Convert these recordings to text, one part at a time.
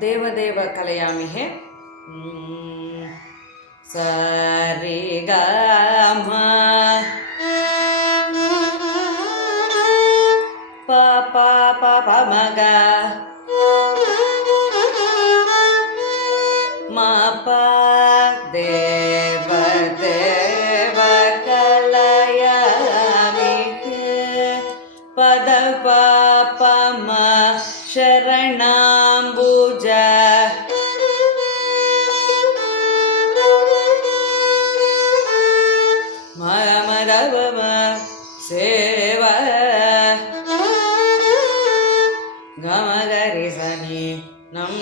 देवदेव कलयामि सरि ग म प प प प म ग म प देव देव कलयामि पद प प म शरणाम्बुज मरमरवम सेव गमगरि सनि नम्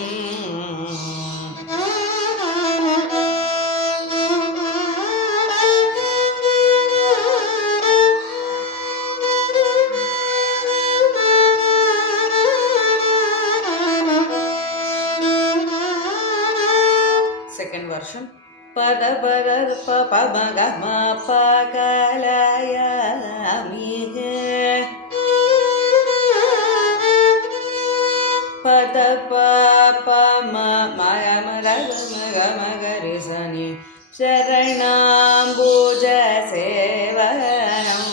Second version. Pada pada pa pa ma ga ma pa kalayami pada pa pa ma ma ya ma ga ma ga re sa ni sharanambuja sevanam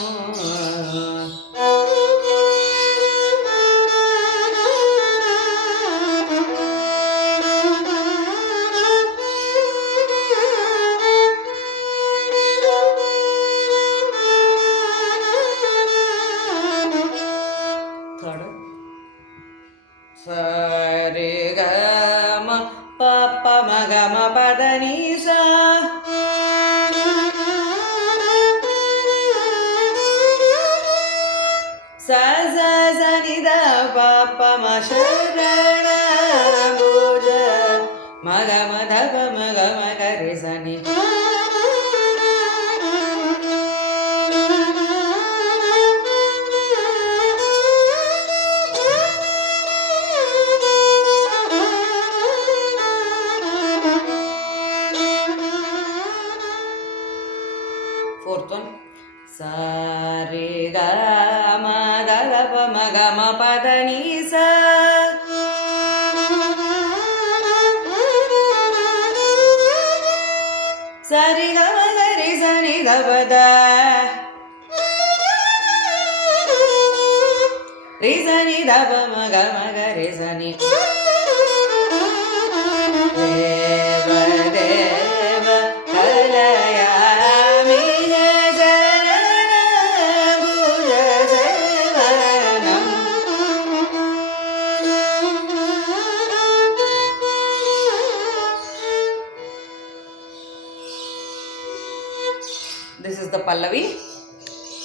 सरि ग म प प म ग म प द नि सा स स स नि द प प म शरणम्बुज म ग म ध प म ग म ग रे स नि Fourth one. Sari ga ma da da pa ma ga ma pa da ni sa. Sari ga ma ga re sa ni da pa da. Re sa ni da pa ma ga re sa ni. Deva deva kalayami sharanambuja sevanam. This is the Pallavi.